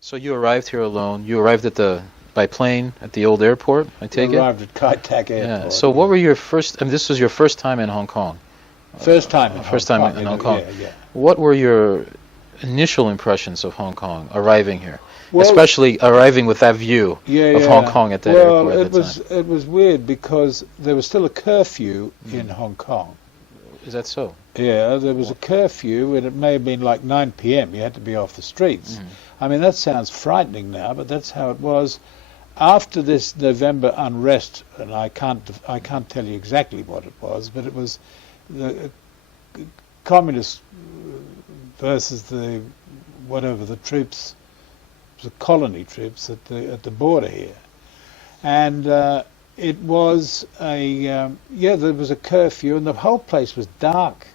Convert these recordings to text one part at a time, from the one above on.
So you arrived here alone. You arrived by plane at the old airport, I take it? Arrived at Kai Tak Airport. Yeah. So what were your first, this was your first time in Hong Kong? First time in Hong Kong. Yeah. What were your initial impressions of Hong Kong arriving here? Well, especially arriving with that view of Hong Kong at that airport at the time. It was weird because there was still a curfew in Hong Kong. Is that so? Yeah, there was a curfew, and it may have been like 9 p.m. You had to be off the streets. I mean, that sounds frightening now, but that's how it was. After this November unrest, and I can't tell you exactly what it was, but it was the communists versus the troops, the colony troops at the border here, and it was there was a curfew, and the whole place was dark.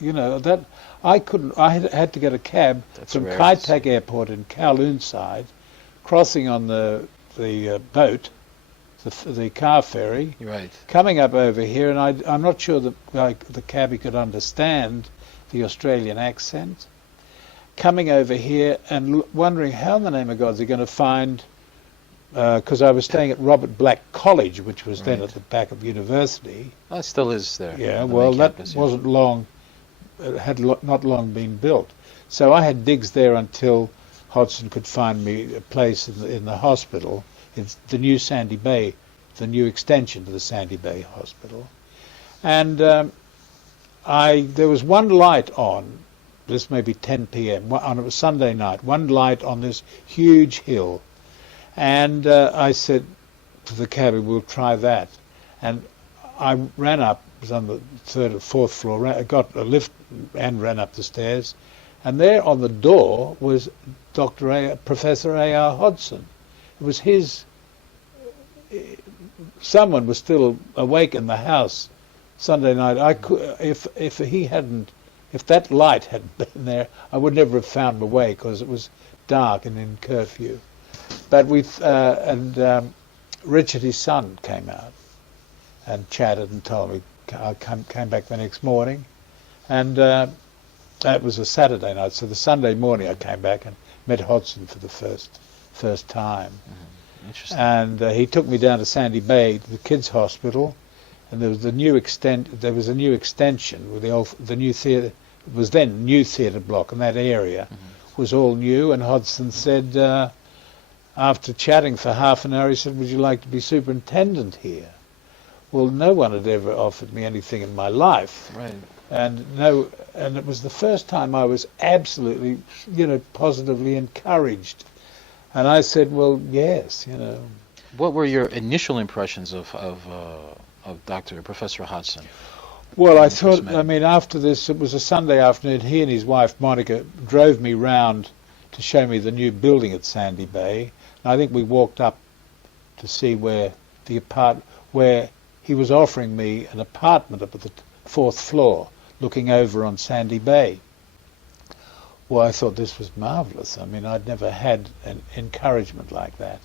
You know that I had to get a cab from Kai Tak Airport in Kowloon side, crossing on the boat, the car ferry, right, coming up over here, and I'm not sure that the cabbie could understand the Australian accent. Coming over here and wondering how in the name of God they're going to find, because I was staying at Robert Black College, which was then at the back of university. Oh, it still is there. Yeah, well, that wasn't long, had not long been built. So I had digs there until Hodgson could find me a place in the hospital. It's the new Sandy Bay, the new extension to the Sandy Bay Hospital. And there was one light on. This may be 10 p.m. on it was Sunday night. One light on this huge hill, and I said to the cabbie, "We'll try that." And I ran up. It was on the third or fourth floor. I got a lift and ran up the stairs, and there on the door was Professor Arthur Hodgson. It was his. Someone was still awake in the house Sunday night. I could, if that light hadn't been there, I would never have found my way because it was dark and in curfew. But Richard, his son, came out and chatted and told me. I came back the next morning, and that was a Saturday night. So the Sunday morning I came back and met Hodgson for the first time. Interesting. And he took me down to Sandy Bay, to the kids' hospital, and there was a new extension with the new theatre. It was then new theatre block, and that area was all new. And Hodgson said, after chatting for half an hour, he said, "Would you like to be superintendent here?" Well, no one had ever offered me anything in my life, right? And it was the first time I was absolutely, positively encouraged. And I said, "Well, yes, What were your initial impressions of Professor Hodgson? Well, I thought, after this, it was a Sunday afternoon. He and his wife, Monica, drove me round to show me the new building at Sandy Bay. And I think we walked up to see where he was offering me an apartment up at the fourth floor, looking over on Sandy Bay. Well, I thought this was marvellous. I'd never had an encouragement like that.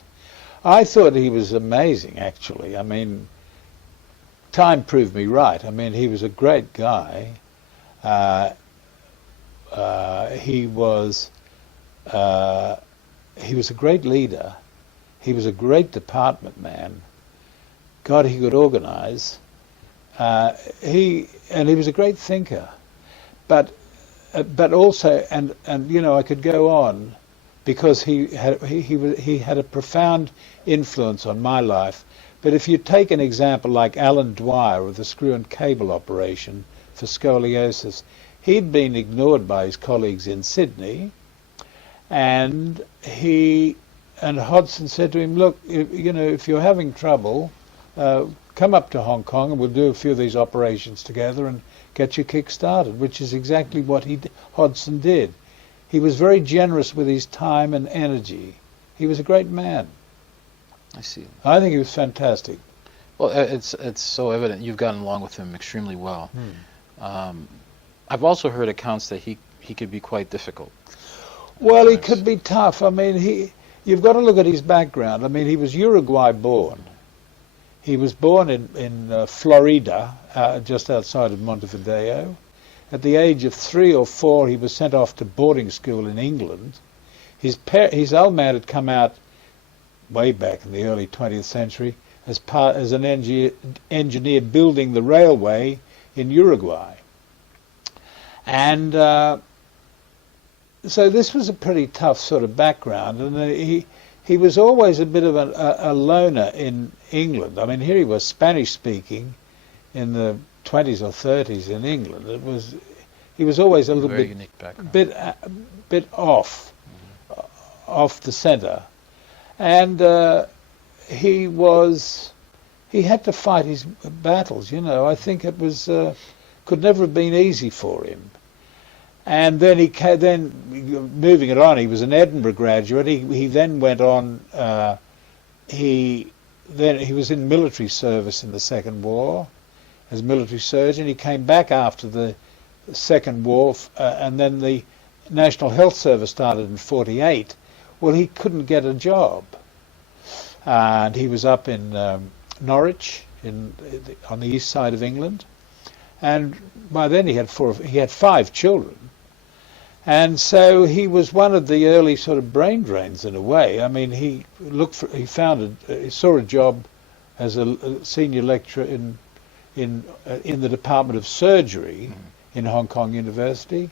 I thought he was amazing, actually. Time proved me right. He was a great guy. He was a great leader. He was a great department man. God, he could organise. He was a great thinker. But also, and I could go on, because he had a profound influence on my life. But if you take an example like Alan Dwyer with the screw and cable operation for scoliosis, he'd been ignored by his colleagues in Sydney, and Hodgson said to him, "Look, if you're having trouble, come up to Hong Kong and we'll do a few of these operations together and get you kick-started," which is exactly what Hodgson did. He was very generous with his time and energy. He was a great man. I see. I think he was fantastic. Well, it's so evident you've gotten along with him extremely well. I've also heard accounts that he could be quite difficult. Well, he could be tough. You've got to look at his background. He was Uruguay born. He was born in Florida, just outside of Montevideo. At the age of 3 or 4, he was sent off to boarding school in England. His old man had come out way back in the early 20th century as an engineer building the railway in Uruguay. And so this was a pretty tough sort of background, and he was always a bit of a loner in England. I mean, here he was Spanish speaking in the 20s or 30s in England. He was always a little Very unique background. bit off the centre, and he had to fight his battles. You know, I think it was could never have been easy for him. And then moving it on, he was an Edinburgh graduate. He then went on. He was in military service in the Second War as military surgeon. He came back after the Second War, and then the National Health Service started in '48. Well, he couldn't get a job, and he was up in Norwich, on the east side of England, and by then he had 5 children. And so he was one of the early sort of brain drains in a way. I mean, he saw a job as a senior lecturer in the Department of Surgery in Hong Kong University,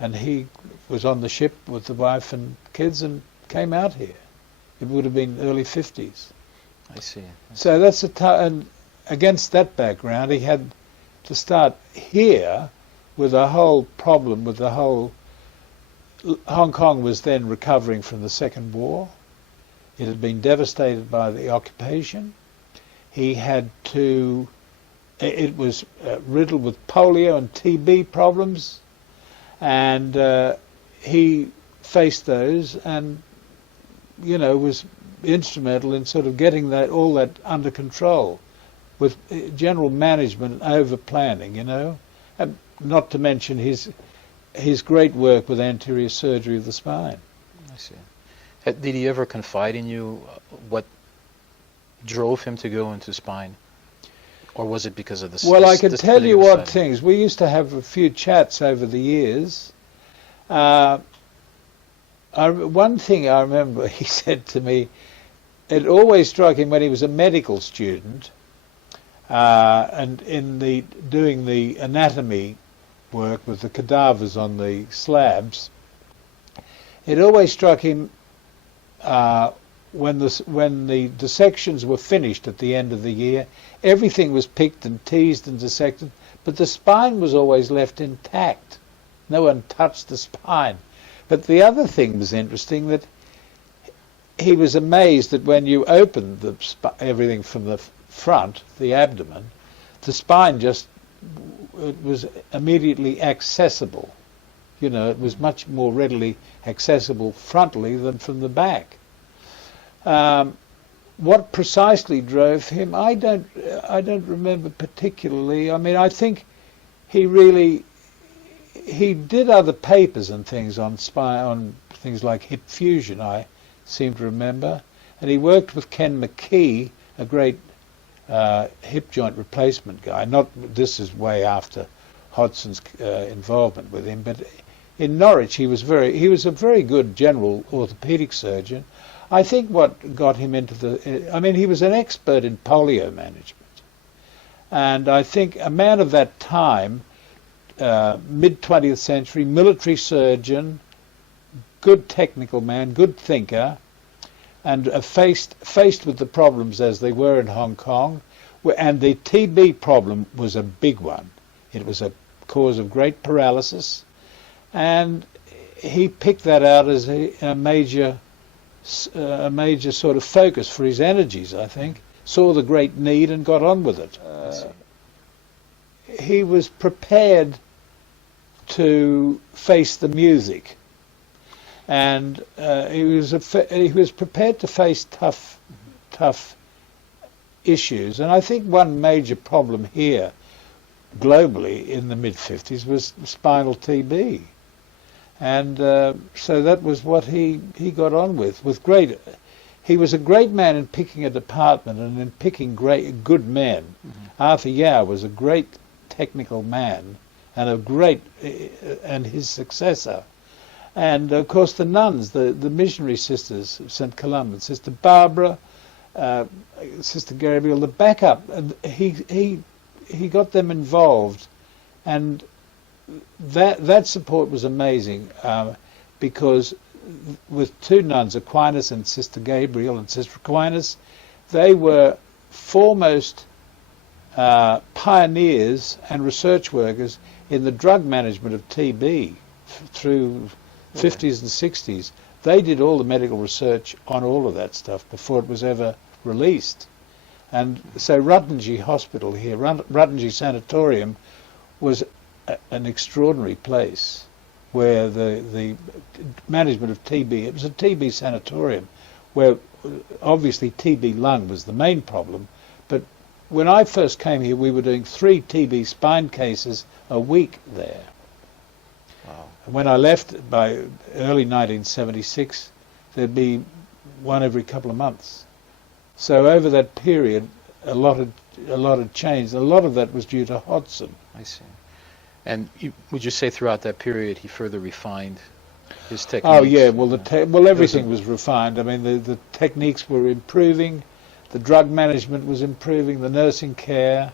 and he was on the ship with the wife and kids and came out here. It would have been early 50s. I see. So that's and against that background, he had to start here with a whole problem with the whole. Hong Kong was then recovering from the Second War. It had been devastated by the occupation. He had to. It was riddled with polio and TB problems, and he faced those, and was instrumental in sort of getting all that under control, with general management and over planning. And not to mention his great work with anterior surgery of the spine. I see. Did he ever confide in you what drove him to go into spine? Or was it because of the... Well, I can tell you what things. We used to have a few chats over the years. One thing I remember he said to me, it always struck him when he was a medical student, and doing the anatomy work with the cadavers on the slabs, it always struck him when the dissections were finished at the end of the year, everything was picked and teased and dissected, but the spine was always left intact. No one touched the spine. But the other thing was interesting, that he was amazed that when you opened everything from the front, the abdomen, the spine it was immediately accessible. It was much more readily accessible frontally than from the back. What precisely drove him, I don't remember particularly. I mean, I think he did other papers and things on spine, on things like hip fusion, I seem to remember, and he worked with Ken McKee, a great hip joint replacement guy. This is way after Hodgson's involvement with him, but in Norwich he was a very good general orthopaedic surgeon. I think what got him into he was an expert in polio management, and I think a man of that time, mid-20th century, military surgeon, good technical man, good thinker, and faced with the problems as they were in Hong Kong, and the TB problem was a big one. It was a cause of great paralysis, and he picked that out as a major sort of focus for his energies, I think. Saw the great need and got on with it. He was prepared to face the music, and he was prepared to face tough issues. And I think one major problem here, globally, in the mid-50s was spinal TB. And so that was what he got on with great. He was a great man in picking a department and in picking good men. Mm-hmm. Arthur Yau was a great technical man and and his successor. And of course the nuns, the missionary sisters of St. Columban, Sister Barbara, Sister Gabriel, the backup, and he got them involved, and that support was amazing, because with two nuns, Aquinas and Sister Gabriel and Sister Aquinas, they were foremost pioneers and research workers in the drug management of TB through 50s and 60s. They did all the medical research on all of that stuff before it was ever released. And so Ruttenji Hospital here, Ruttenji Sanatorium, was an extraordinary place where the management of TB, it was a TB sanatorium where obviously TB lung was the main problem, but when I first came here we were doing 3 TB spine cases a week there. Wow. And when I left by early 1976, there'd be one every couple of months. So over that period, a lot had changed. A lot of that was due to Hodgson. I see. And would you say throughout that period he further refined his techniques? Oh yeah, well everything was refined. I mean the techniques were improving, the drug management was improving, the nursing care.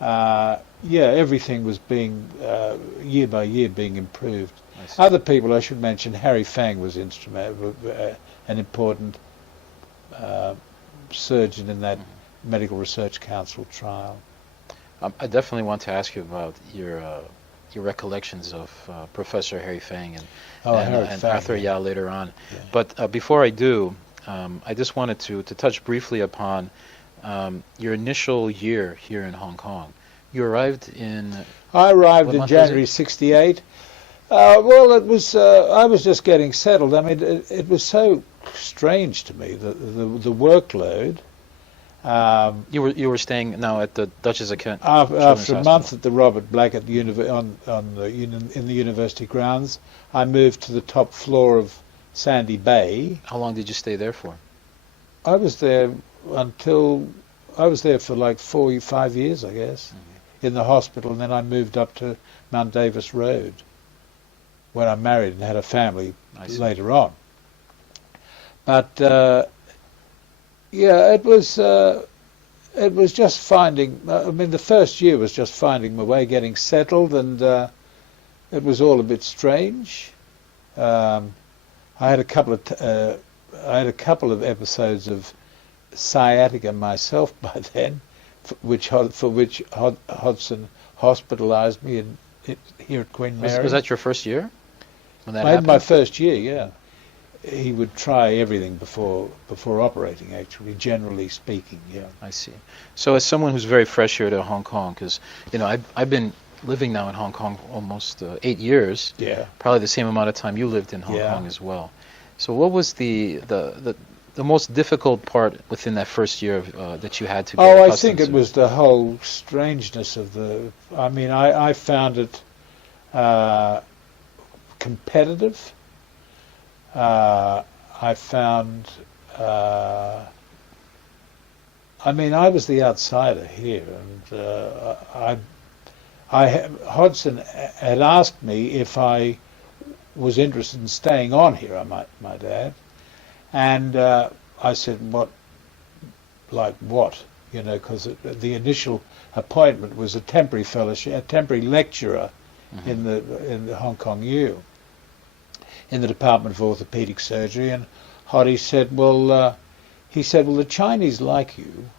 Everything was being year by year being improved. Other people I should mention, Harry Fang was instrumental, an important surgeon in that Medical Research Council trial. I definitely want to ask you about your recollections of Professor Harry Fang and Arthur Yau later on. Yeah. But before I do, I just wanted to touch briefly upon your initial year here in Hong Kong. You arrived in... I arrived in January '68. Well, it was. I was just getting settled. I mean, it was so strange to me the workload. You were staying now at the Duchess of Kent. After a month at the Robert Black at the in the university grounds, I moved to the top floor of Sandy Bay. How long did you stay there for? I was there for like 4 or 5 years, I guess, in the hospital, and then I moved up to Mount Davis Road when I married and had a family later on. But it was just finding. I mean, the first year was just finding my way, getting settled, and it was all a bit strange. I had a couple of episodes of sciatica myself by then, for which Hodgson hospitalised me here at Queen Mary. Was that your first year when that I happened? had my first year, yeah. He would try everything before operating, actually, generally speaking, yeah. I see. So as someone who's very fresh here to Hong Kong, because, I've been living now in Hong Kong almost 8 years. Yeah. Probably the same amount of time you lived in Hong Kong as well. So what was the most difficult part within that first year that you had to get accustomed I think it was the whole strangeness of I mean, I found it competitive. I found, I mean, I was the outsider here, and Hodgson had asked me if I was interested in staying on here, I might add, and I said, what, because the initial appointment was a temporary fellowship, a temporary lecturer in the Hong Kong U, in the Department of Orthopaedic Surgery, and Hoddy said, well, the Chinese like you,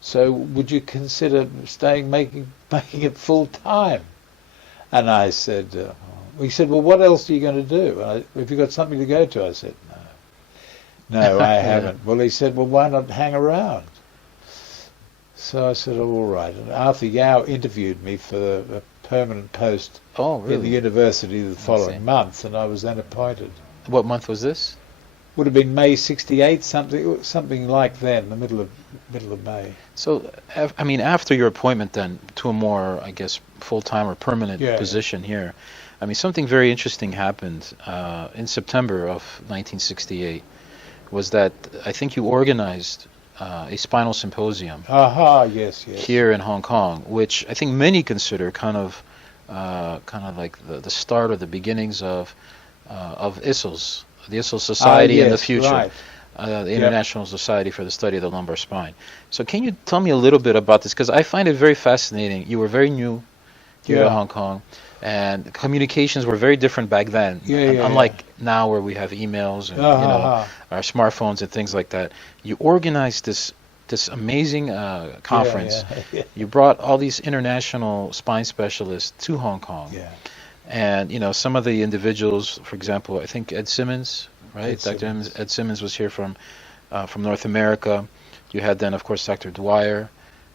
so would you consider staying, making it full time? And I said, he said, well, what else are you going to do? Have you got something to go to? I said, no, I haven't. Well, he said, well, why not hang around? So I said, oh, all right. And Arthur Yau interviewed me for a permanent post in the university the following month, and I was then appointed. What month was this? Would have been May '68, something like that, in the middle of May. So, I mean, after your appointment then to a more, I guess, full-time or permanent position here, I mean, something very interesting happened in September of 1968. Was that I think you organized a Spinal Symposium here in Hong Kong, which I think many consider kind of like the start or the beginnings of of ISSLS, the ISSLS Society yes, in the future. Right. The International Society for the Study of the Lumbar Spine. So can you tell me a little bit about this? Because I find it very fascinating. You were very new here to Hong Kong, and communications were very different back then. Unlike now where we have emails and our smartphones and things like that. You organized this amazing conference. You brought all these international spine specialists to Hong Kong. And some of the individuals, for example, I think Ed Simmons, right? Ed Simmons was here from North America. You had then, of course, Dr. Dwyer,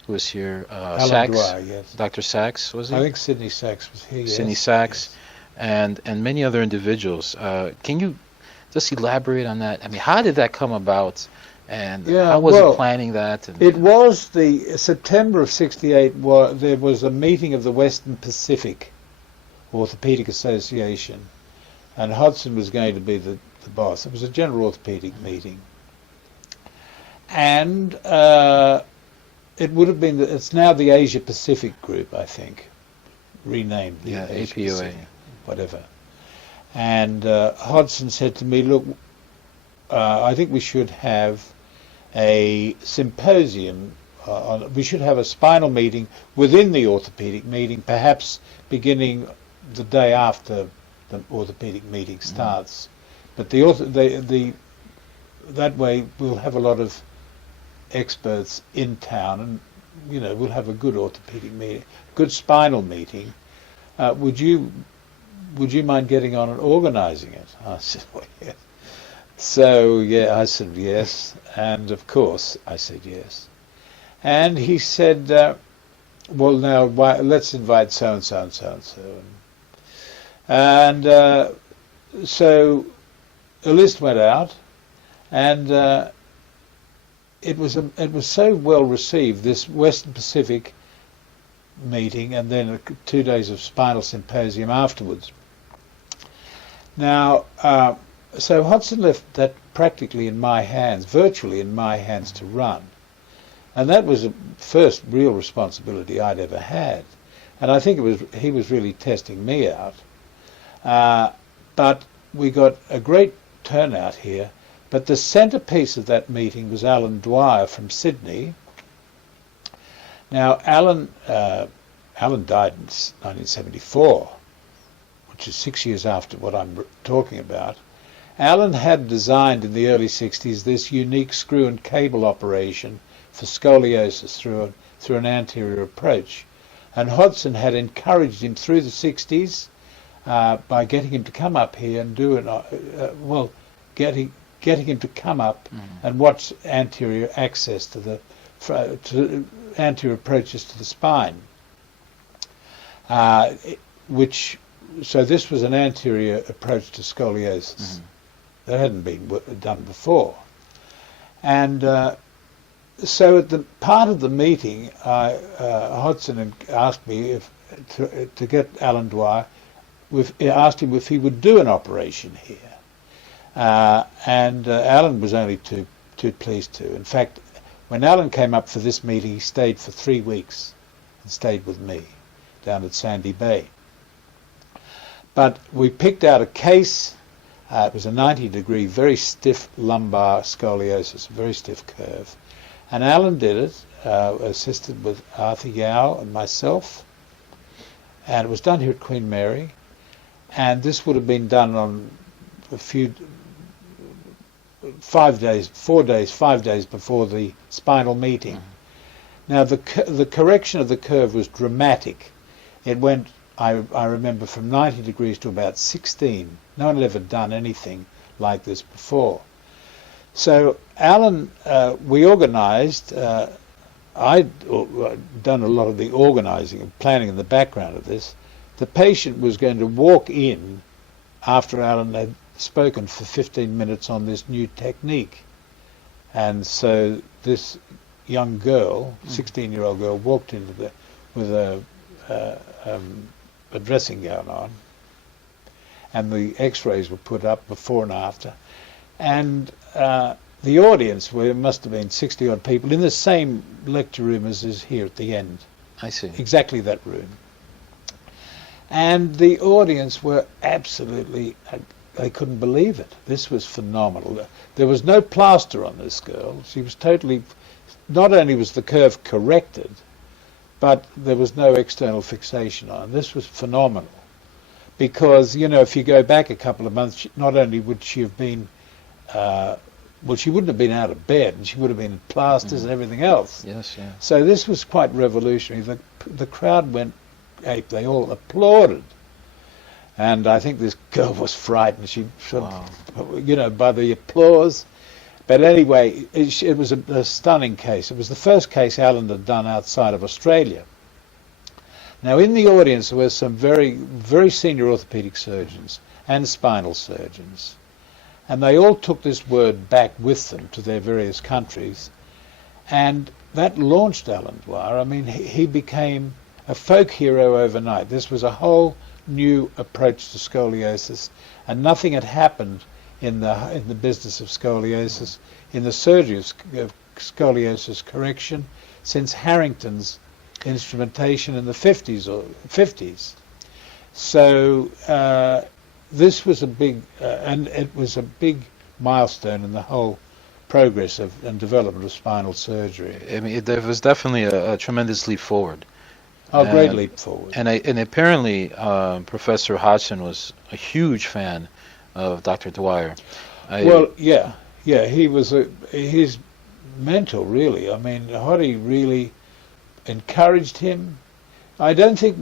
who was here. Sachs, Dwyer, yes. Dr. Sachs, was he? I think Sidney Sachs was here. Sidney Sachs, and many other individuals. Can you just elaborate on that? I mean, how did that come about? And how was it planning that? It was the September of '68. There was a meeting of the Western Pacific Orthopaedic Association, and Hodgson was going to be the boss. It was a general orthopedic meeting, and it would have been. It's now the Asia Pacific Group, I think, renamed the Asia APOA, Pacific, whatever. And Hodgson said to me, "Look, I think we should have a symposium. We should have a spinal meeting within the orthopedic meeting, perhaps beginning the day after the orthopedic meeting starts. But that way we'll have a lot of experts in town, and we'll have a good orthopedic meeting, good spinal meeting. Would you mind getting on and organising it?" I said, "Well, yes." So I said yes, and of course I said yes. And he said, "Well, now let's invite so and so and so and so." And so a list went out, and it was so well received, this Western Pacific meeting, and then 2 days of Spinal Symposium afterwards. Now, so Hodgson left that practically in my hands, virtually in my hands, to run. And that was the first real responsibility I'd ever had. And I think he was really testing me out. But we got a great turnout here. But the centerpiece of that meeting was Alan Dwyer from Sydney. Now, Alan died in 1974, which is 6 years after what I'm talking about. Alan had designed in the early 60s this unique screw and cable operation for scoliosis through an anterior approach. And Hodgson had encouraged him through the 60s by getting him to come up here and do getting him to come up and watch anterior access to anterior approaches to the spine. So this was an anterior approach to scoliosis. That hadn't been done before. And so at the part of the meeting, Hodgson asked me to get Alan Dwyer, asked him if he would do an operation here. And Alan was only too pleased to. In fact, when Alan came up for this meeting, he stayed for 3 weeks and stayed with me down at Sandy Bay. But we picked out a case. It was a 90-degree, very stiff lumbar scoliosis, a very stiff curve. And Alan did it, assisted with Arthur Yau and myself. And it was done here at Queen Mary. And this would have been done on 5 days before the spinal meeting. Now, the correction of the curve was dramatic. It went, I remember, from 90 degrees to about 16. No one had ever done anything like this before. So Alan, we organised, I'd done a lot of the organising and planning in the background of this. The patient was going to walk in after Alan had spoken for 15 minutes on this new technique. And so this young girl, 16-year-old girl, walked into with a dressing gown on, and the x-rays were put up before and after. And the audience, must have been 60-odd people, in the same lecture room as is here at the end. I see. Exactly that room. And the audience were absolutely they couldn't believe it. This was phenomenal. There was no plaster on this girl. She was totally, not only was the curve corrected, but there was no external fixation on it. This was phenomenal. Because, you know, if you go back a couple of months, not only would she have been, well, she wouldn't have been out of bed, and she would have been in plasters and everything else. Yes, yeah. So this was quite revolutionary. The crowd went ape. They all applauded. And I think this girl was frightened. She, you know, by the applause. But anyway, it was a stunning case. It was the first case Alan had done outside of Australia. Now, in the audience there were some very, very senior orthopaedic surgeons and spinal surgeons. And they all took this word back with them to their various countries. And that launched Alan Dwyer. I mean, he became a folk hero overnight. This was a whole new approach to scoliosis, and nothing had happened in the business of scoliosis, in the surgery of scoliosis correction, since Harrington's instrumentation in the 50s. So this was a big, and it was a big milestone in the whole progress and development of spinal surgery. I mean, there was definitely a tremendous leap forward. Oh, great leap forward. And apparently Professor Hodgson was a huge fan of Dr. Dwyer. He was his mentor, really. I mean, Hoddy really encouraged him. I don't think,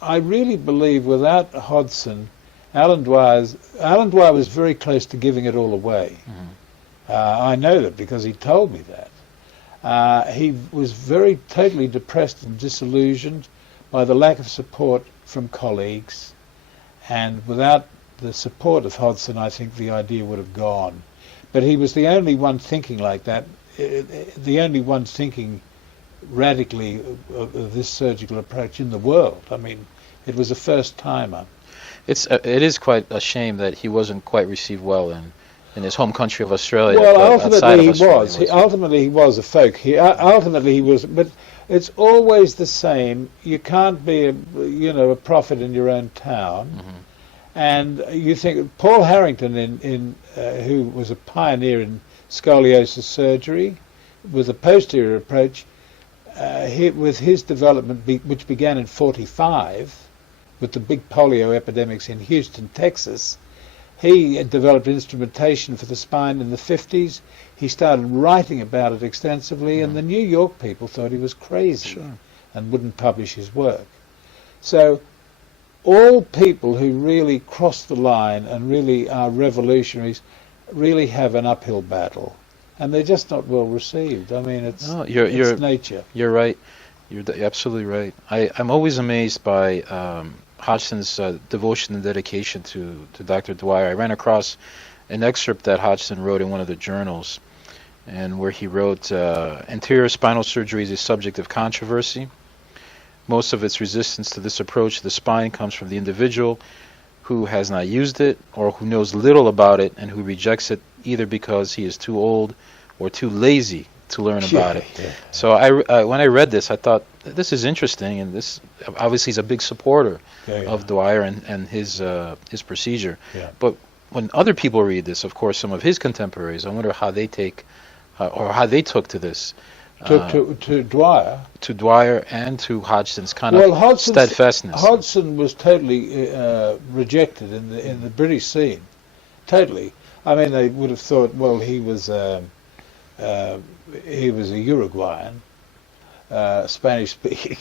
I really believe without Hodgson, Alan Dwyer was very close to giving it all away. Mm-hmm. I know that because he told me that. He was totally depressed and disillusioned by the lack of support from colleagues, and without the support of Hodgson, I think the idea would have gone. But he was the only one thinking like that, the only one thinking radically of this surgical approach in the world. I mean, it was a first-timer. It is quite a shame that he wasn't quite received well in his home country of Australia. Well, ultimately he was a folk. Ultimately he was, but it's always the same. You can't be a prophet in your own town. Mm-hmm. And you think Paul Harrington, who was a pioneer in scoliosis surgery, with a posterior approach, with his development, which began in '45, with the big polio epidemics in Houston, Texas. He had developed instrumentation for the spine in the 50s. He started writing about it extensively, and the New York people thought he was crazy and wouldn't publish his work. So all people who really cross the line and really are revolutionaries really have an uphill battle, and they're just not well received. I mean, it's nature. You're right. You're absolutely right. I'm always amazed by Hodgson's devotion and dedication to Dr. Dwyer. I ran across an excerpt that Hodgson wrote in one of the journals, and where he wrote, anterior spinal surgery is a subject of controversy. Most of its resistance to this approach to the spine comes from the individual who has not used it, or who knows little about it, and who rejects it either because he is too old or too lazy to learn about it. Yeah. So when I read this, I thought, this is interesting, and this obviously he's a big supporter of Dwyer and his procedure. Yeah. But when other people read this, of course, some of his contemporaries, I wonder how they take, or how they took to this. To Dwyer? To Dwyer and to Hodgson's kind of steadfastness. Hodgson was totally rejected in the British scene. Totally. I mean, they would have thought, well, he was a Uruguayan, Spanish-speaking.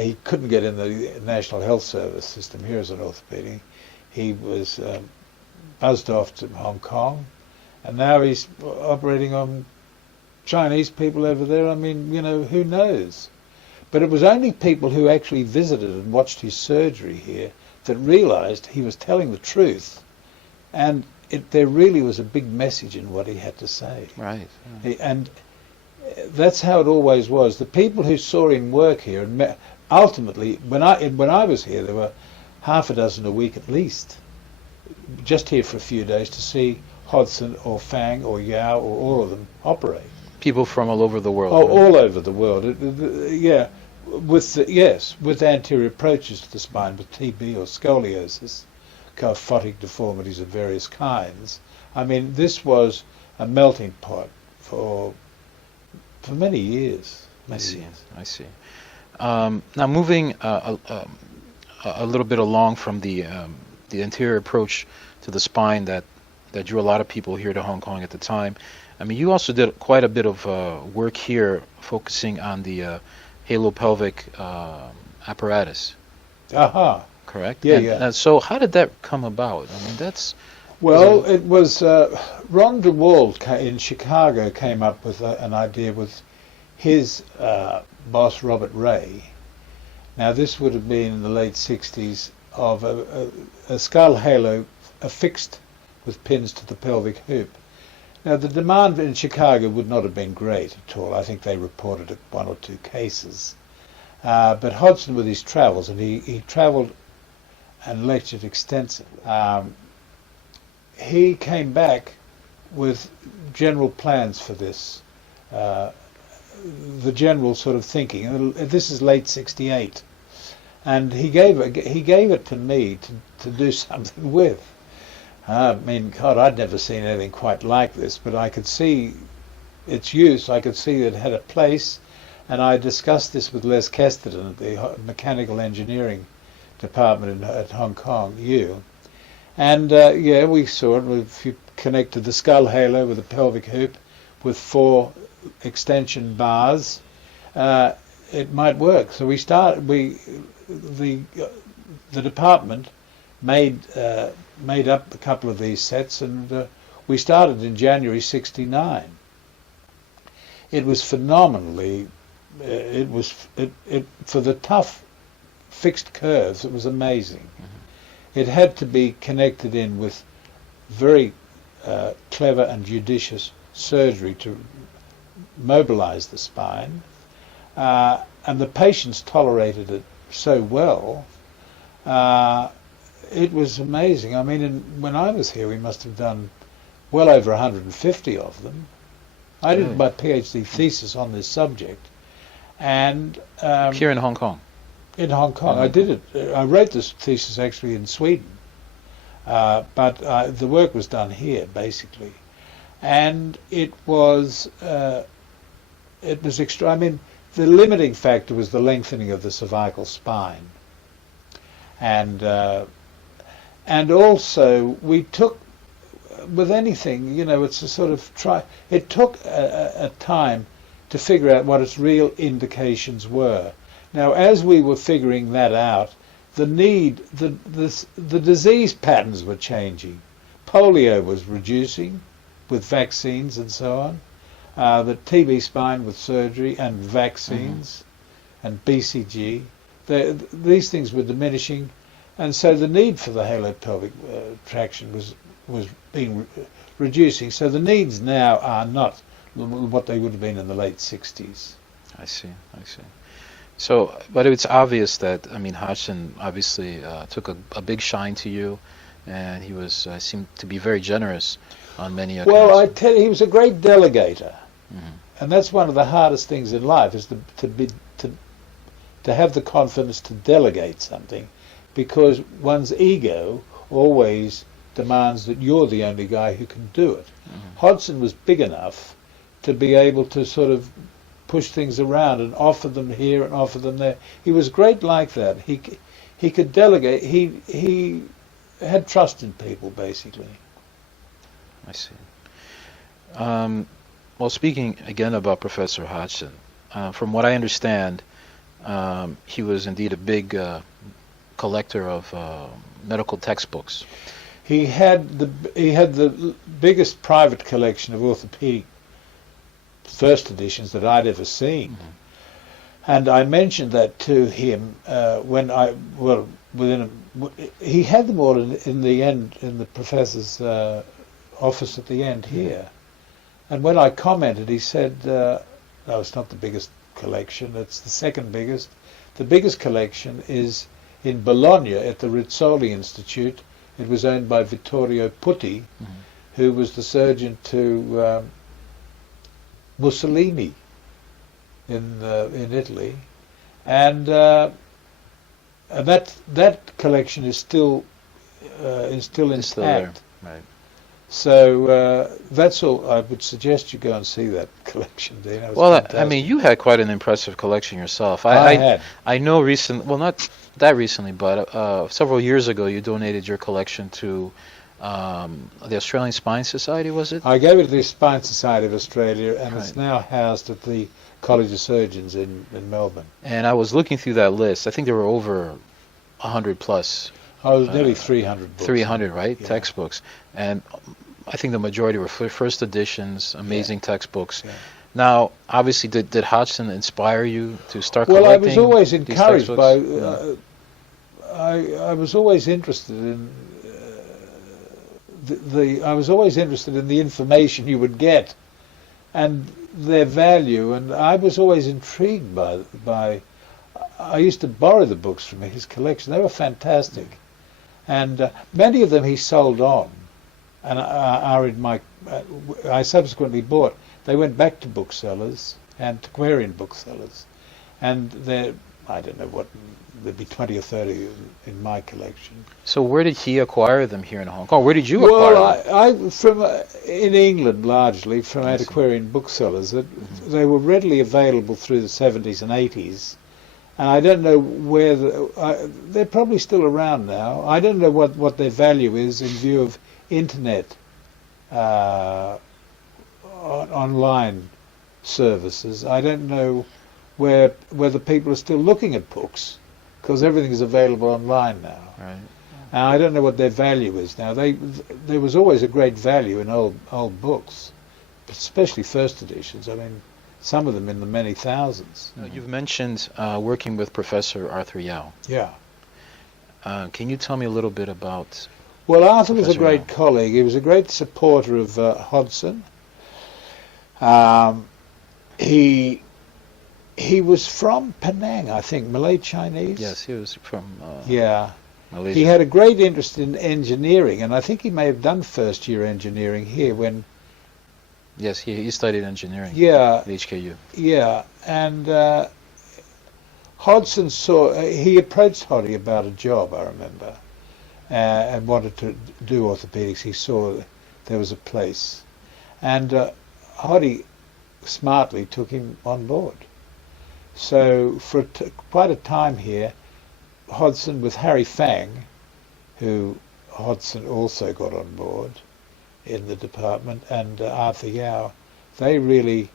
He couldn't get in the National Health Service system here as an orthopaedic. He was buzzed off to Hong Kong, and now he's operating on Chinese people over there. I mean, who knows? But it was only people who actually visited and watched his surgery here that realized he was telling the truth, and there really was a big message in what he had to say. Right. And that's how it always was. The people who saw him work here, and ultimately, when I was here, there were half a dozen a week at least, just here for a few days to see Hodgson or Fang or Yau or all of them operate. People from all over the world. Oh, right? All over the world. With anterior approaches to the spine, with TB or scoliosis, kyphotic deformities of various kinds. I mean, this was a melting pot for many years. I see. Now moving a little bit along from the anterior approach to the spine that drew a lot of people here to Hong Kong at the time. I mean, you also did quite a bit of work here focusing on the halo-pelvic apparatus. Aha. Correct? Yeah. So how did that come about? I mean, that's... Well, it was Ronald DeWald in Chicago came up with an idea with his boss, Robert Ray. Now, this would have been in the late 60s, of a skull halo affixed with pins to the pelvic hoop. Now, the demand in Chicago would not have been great at all. I think they reported 1 or 2 cases. But Hodgson, with his travels, and he travelled and lectured extensively, he came back with general plans for this, the general sort of thinking. And this is late '68, and he gave it to me to do something with. I mean, God, I'd never seen anything quite like this, but I could see its use. I could see that it had a place, and I discussed this with Les Kesterton at the Mechanical Engineering Department at Hong Kong U. And yeah, we saw it. If you connected the skull halo with the pelvic hoop with 4 extension bars, it might work. So we started. The department made up a couple of these sets, and we started in January '69. It was phenomenally. It for the tough fixed curves. It was amazing. Mm-hmm. It had to be connected in with very clever and judicious surgery to mobilize the spine, and the patients tolerated it so well. It was amazing. I mean, when I was here, we must have done well over 150 of them. I did my PhD thesis on this subject, and here in Hong Kong. In Hong Kong, I did it. I wrote this thesis actually in Sweden, but the work was done here basically, and it was extra. I mean, the limiting factor was the lengthening of the cervical spine, and also we took, with anything, you know, it's a sort of try. It took a time to figure out what its real indications were. Now, as we were figuring that out, the disease patterns were changing. Polio was reducing with vaccines and so on. The TB spine with surgery and vaccines, and BCG. These things were diminishing, and so the need for the halo-pelvic traction was being reducing. So the needs now are not what they would have been in the late 60s. I see. So, but it's obvious that, I mean, Hodgson obviously took a big shine to you, and he was seemed to be very generous on many accounts. Well, I tell you, he was a great delegator, and that's one of the hardest things in life, is to have the confidence to delegate something, because one's ego always demands that you're the only guy who can do it. Hodgson was big enough to be able to sort of push things around and offer them here and offer them there. He was great like that. He could delegate. He had trust in people, basically. I see. Well, speaking again about Professor Hodgson, from what I understand, he was indeed a big collector of medical textbooks. He had the biggest private collection of orthopedic first editions that I'd ever seen, and I mentioned that to him he had them all in the end in the professor's office at the end here, and when I commented, he said, "No, it's not the biggest collection. It's the second biggest. The biggest collection is in Bologna at the Rizzoli Institute. It was owned by Vittorio Putti, who was the surgeon to Mussolini in Italy, and that collection is still is still It's still there. intact. Right. So that's all. I would suggest you go and see that collection, Dino. It's Well, I fantastic. mean, you had quite an impressive collection yourself. I had. I know well, not that recently, but several years ago, you donated your collection to the Australian Spine Society, was it? I gave it to the Spine Society of Australia, and Right. it's now housed at the College of Surgeons in Melbourne. And I was looking through that list. I think there were over 100 plus. I was nearly 300 books. 300, right? Yeah. Textbooks. And I think the majority were first editions, amazing textbooks. Yeah. Now, obviously, did Hodgson inspire you to start Well, collecting? I was always these encouraged by. textbooks? I was always interested in I was always interested in the information you would get, and their value. And I was always intrigued by. I used to borrow the books from his collection. They were fantastic, and many of them he sold on, and are in my. I subsequently bought. They went back to booksellers, antiquarian booksellers, and they're, I don't know what, there'd be 20 or 30 in my collection. So where did he acquire them here in Hong Kong? Where did you acquire them? Well, I from in England largely from I see. antiquarian booksellers. That they were readily available through the 70s and 80s, and I don't know where they're probably still around now. I don't know what their value is in view of internet. Online services. I don't know whether people are still looking at books, because everything is available online now. Right. And I don't know what their value is now. There was always a great value in old books, especially first editions. I mean, some of them in the many thousands. Now, you've mentioned working with Professor Arthur Yau. Yeah. Can you tell me a little bit about? Well, Arthur was a Professor great Yau. colleague. He was a great supporter of Hodgson. He was from Penang, I think, Malay Chinese. Yes, he was from Yeah. Malaysia. He had a great interest in engineering, and I think he may have done first year engineering here when. Yes, he studied engineering Yeah, at HKU. yeah, and Hodgson he approached Hoddy about a job, I remember, and wanted to do orthopaedics. He saw there was a place, and Hoddy smartly took him on board. So for quite a time here, Hodgson with Harry Fang, who Hodgson also got on board in the department, and Arthur Yau, they really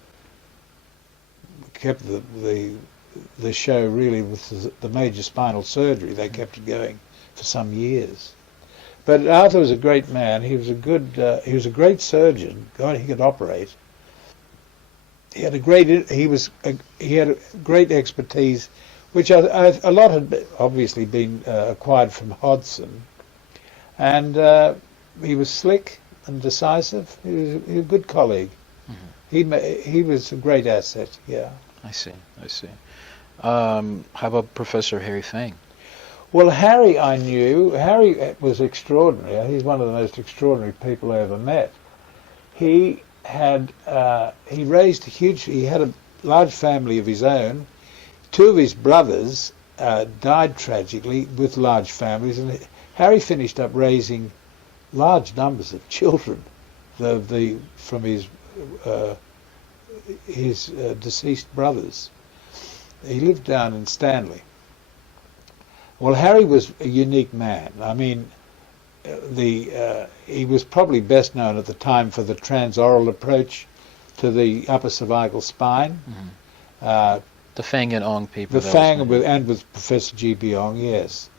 kept the show really with the major spinal surgery. They kept it going for some years. But Arthur was a great man. He was a great surgeon. God, he could operate. He had a great expertise, which a lot had obviously been acquired from Hodgson, and he was slick and decisive. He was a good colleague. Mm-hmm. He was a great asset. Yeah. I see. How about Professor Harry Fang? Well, Harry I knew. Harry was extraordinary. He's one of the most extraordinary people I ever met. He had he had a large family of his own. Two of his brothers died tragically with large families, and Harry finished up raising large numbers of children from his deceased brothers. He lived down in Stanley. Well, Harry was a unique man. I mean, he was probably best known at the time for the transoral approach to the upper cervical spine. Mm-hmm. The Fang and Ong people. The Fang and with Professor G.B. Ong, yes.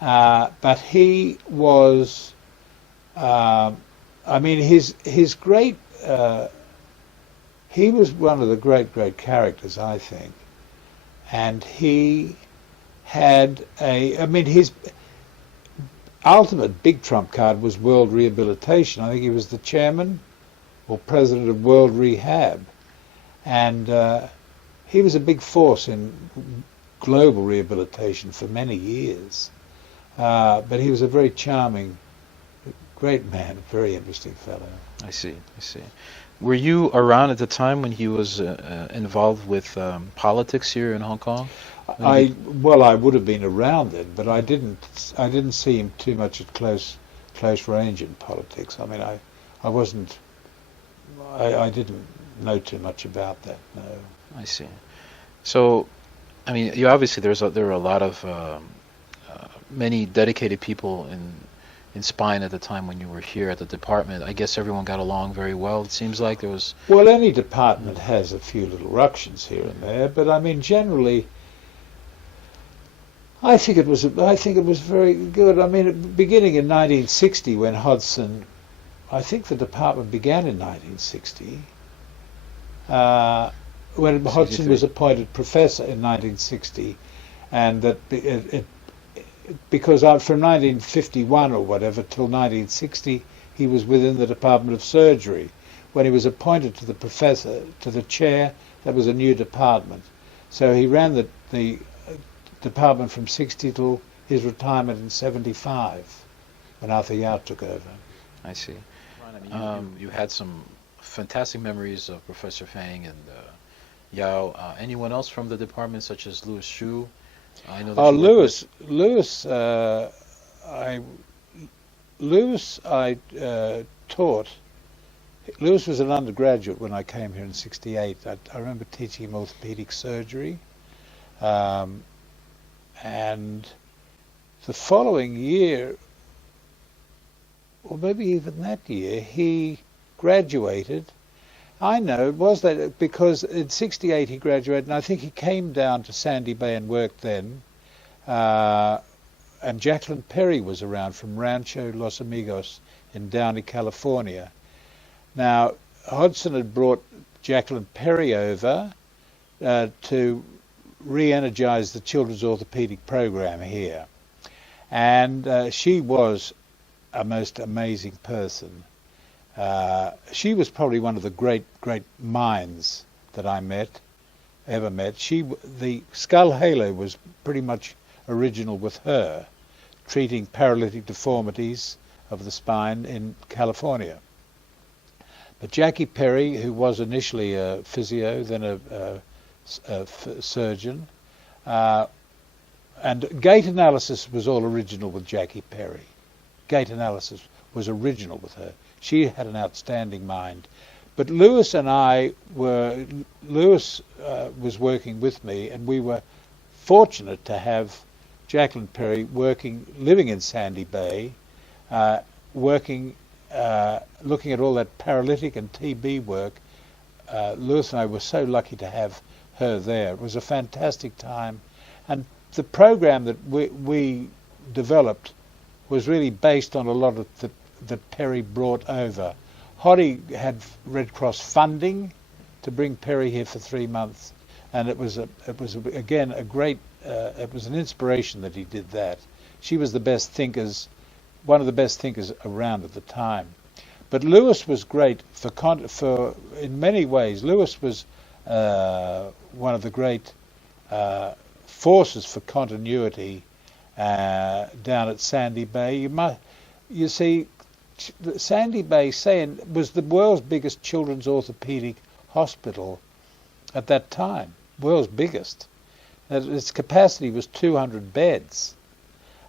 But he was, I mean, his great, he was one of the great characters, I think. And he had his ultimate big trump card was World Rehabilitation. I think he was the chairman or president of World Rehab. And he was a big force in global rehabilitation for many years. But he was a very charming, Great man, very interesting fellow. I see. Were you around at the time when he was involved with politics here in Hong Kong? I would have been around then, but I didn't see him too much at close range in politics. I mean, I didn't know too much about that. No. I see. So, I mean, you obviously there were a lot of many dedicated people in spine at the time when you were here at the department. I guess everyone got along very well. It seems like there was. Well, any department has a few little ructions here and there, but I mean, generally, I think it was very good. I mean, beginning in 1960, when Hodgson, I think the department began in 1960. When Hodgson was appointed professor in 1960, and that because from 1951 or whatever till 1960 he was within the Department of Surgery. When he was appointed to the chair, that was a new department. So he ran the department from 60 till his retirement in 75, when Arthur Yau took over. I see. You had some fantastic memories of Professor Fang and Yau. Anyone else from the department, such as Louis Hsu? I know. Louis I taught. Louis was an undergraduate when I came here in '68. I remember teaching him orthopedic surgery, and the following year, or maybe even that year, he graduated. I know it was that because in '68 he graduated, and I think he came down to Sandy Bay and worked then. And Jacquelin Perry was around from Rancho Los Amigos in Downey, California. Now, Hodgson had brought Jacquelin Perry over to re-energize the children's orthopedic program here. And she was a most amazing person. She was probably one of the great minds that I ever met. The skull halo was pretty much original with her, treating paralytic deformities of the spine in California. But Jackie Perry, who was initially a physio, then a surgeon, and gait analysis was all original with Jackie Perry. Gait analysis was original with her. She had an outstanding mind. But Louis was working with me, and we were fortunate to have Jacquelin Perry living in Sandy Bay, looking at all that paralytic and TB work. Louis and I were so lucky to have her there. It was a fantastic time. And the program that we developed was really based on a lot of that Perry brought over. Hoddy had Red Cross funding to bring Perry here for 3 months, and it was again a great. It was an inspiration that he did that. She was one of the best thinkers around at the time. But Louis was great for in many ways. Louis was one of the great forces for continuity down at Sandy Bay. You see, Sandy Bay was the world's biggest children's orthopedic hospital at that time. World's biggest. Its capacity was 200 beds.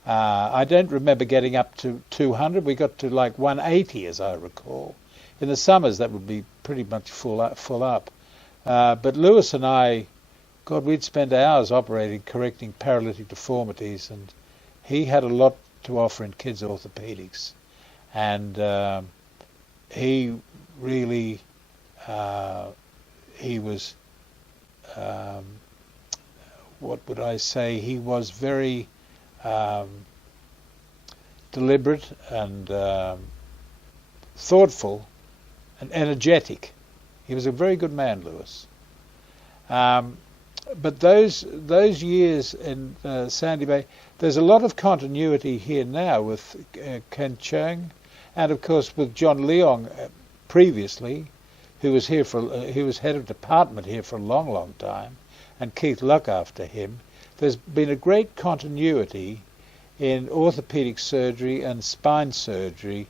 I don't remember getting up to 200. We got to like 180, as I recall. In the summers, that would be pretty much full up. But Louis and I, God, we'd spend hours correcting paralytic deformities, and he had a lot to offer in kids' orthopedics. And he really, he was, what would I say? He was very deliberate and thoughtful and energetic. He was a very good man, Louis. But those years in Sandy Bay, there's a lot of continuity here now with Ken Chung, and of course with John Leong previously, who was head of department here for a long time, and Keith Luck after him. There's been a great continuity in orthopedic surgery and spine surgery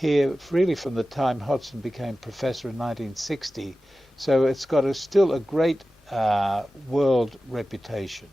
here really from the time Hodgson became professor in 1960. So it's got still a great world reputation.